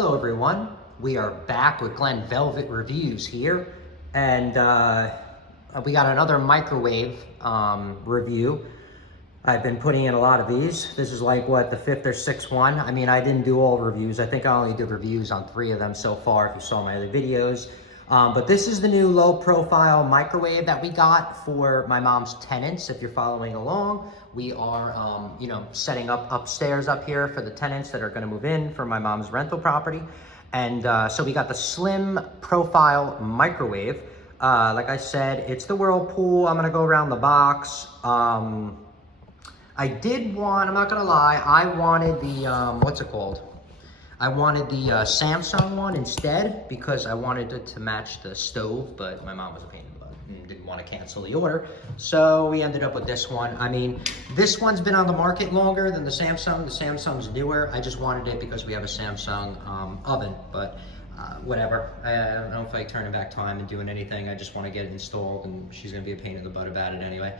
Hello everyone, we are back with Glenn Velvet Reviews here, and we got another microwave review. I've been putting in a lot of these. This is like what, the fifth or sixth one. I mean, I didn't do all reviews. I think I only did reviews on 3 of them so far if you saw my other videos. But this is the new low profile microwave that we got for my mom's tenants. If you're following along, we are, setting up upstairs up here for the tenants that are gonna move in for my mom's rental property. And so we got the slim profile microwave. Like I said, it's the Whirlpool. I'm gonna go around the box. I did want, I'm not gonna lie, I wanted the, what's it called? I wanted the Samsung one instead because I wanted it to match the stove, but my mom was a pain in the butt and didn't want to cancel the order. So we ended up with this one. I mean, this one's been on the market longer than the Samsung. The Samsung's newer. I just wanted it because we have a Samsung oven, but whatever. I don't feel like turning back time and doing anything. I just want to get it installed, and she's gonna be a pain in the butt about it anyway.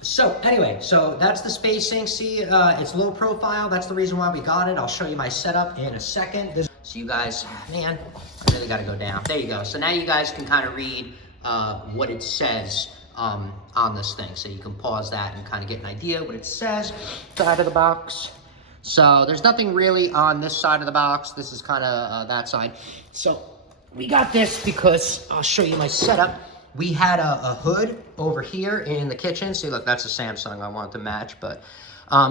So that's the spacing. See, it's low profile. That's the reason why we got it. I'll show you my setup in a second. So you guys, man, I really gotta go down. There you go. So now you guys can kind of read what it says on this thing. So you can pause that and kind of get an idea what it says. Side of the box. So there's nothing really on this side of the box. This is kind of that side. So we got this because I'll show you my setup. We had a hood over here in the kitchen. See, look, that's a Samsung. I want to match, but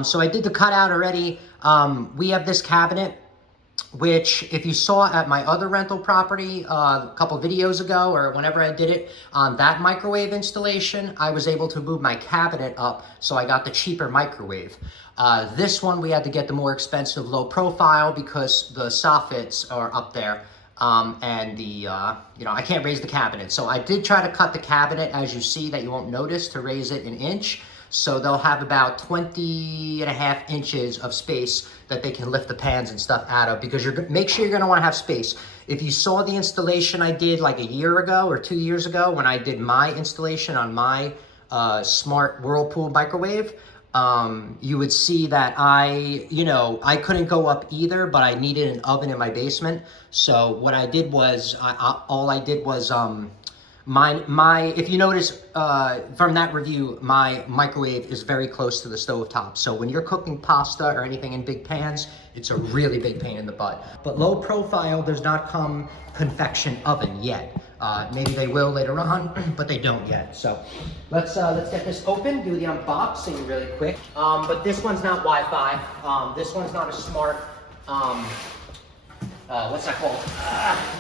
so I did the cutout already. We have this cabinet, which if you saw at my other rental property a couple videos ago or whenever I did it on that microwave installation, I was able to move my cabinet up, so I got the cheaper microwave. This one, we had to get the more expensive low profile because the soffits are up there. And the, I can't raise the cabinet. So I did try to cut the cabinet, as you see, that you won't notice, to raise it 1 inch. So they'll have about 20.5 inches of space that they can lift the pans and stuff out of, because make sure you're gonna wanna have space. If you saw the installation I did like a year ago or 2 years ago when I did my installation on my smart Whirlpool microwave, you would see that I couldn't go up either, but I needed an oven in my basement. So what I did was, if you notice from that review, my microwave is very close to the stove top. So when you're cooking pasta or anything in big pans, it's a really big pain in the butt. But low profile does not come convection oven yet. Maybe they will later on, but they don't yet. So let's get this open, do the unboxing really quick. But this one's not Wi-Fi. This one's not a smart, what's that called?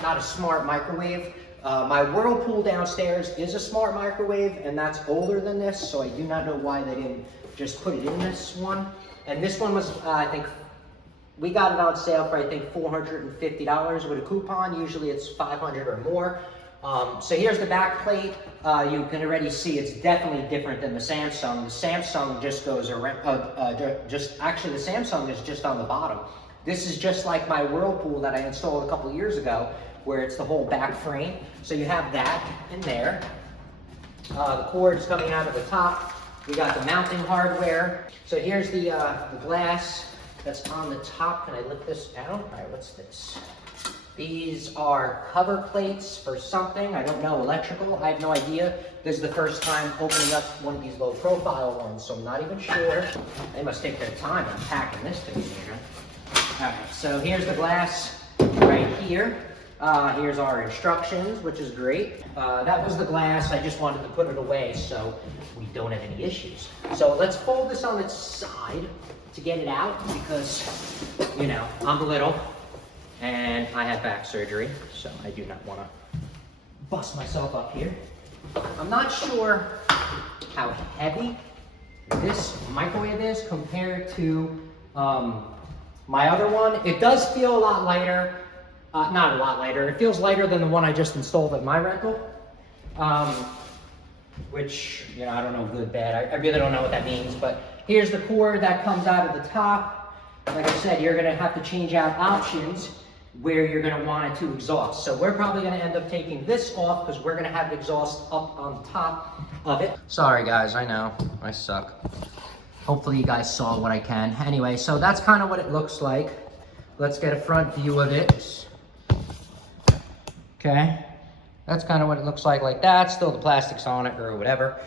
Not a smart microwave. My Whirlpool downstairs is a smart microwave, and that's older than this, so I do not know why they didn't just put it in this one. And this one was, I think, we got it on sale for, I think, $450 with a coupon. Usually it's $500 or more. So here's the back plate. You can already see it's definitely different than the Samsung. The Samsung just goes around, actually the Samsung is just on the bottom. This is just like my Whirlpool that I installed a couple years ago, where it's the whole back frame. So you have that in there. The cord's coming out of the top. We got the mounting hardware. So here's the glass that's on the top. Can I lift this out? All right, what's this? These are cover plates for something. I don't know, electrical, I have no idea. This is the first time opening up one of these low profile ones, so I'm not even sure. They must take their time unpacking this to me here. All right, so here's the glass right here. Here's our instructions, which is great. That was the glass. I just wanted to put it away so we don't have any issues. So let's fold this on its side to get it out because, I'm little and I had back surgery, so I do not want to bust myself up here. I'm not sure how heavy this microwave is compared to my other one. It does feel a lot lighter. Not a lot lighter. It feels lighter than the one I just installed at my rental. Which, I don't know, good, bad. I really don't know what that means, but here's the cord that comes out of the top. Like I said, you're gonna have to change out options where you're gonna want it to exhaust. So we're probably gonna end up taking this off because we're gonna have the exhaust up on top of it. Sorry guys, I know, I suck. Hopefully you guys saw what I can. Anyway, so that's kind of what it looks like. let's get a front view of it. Okay, that's kind of what it looks like that. Still the plastic's on it or whatever.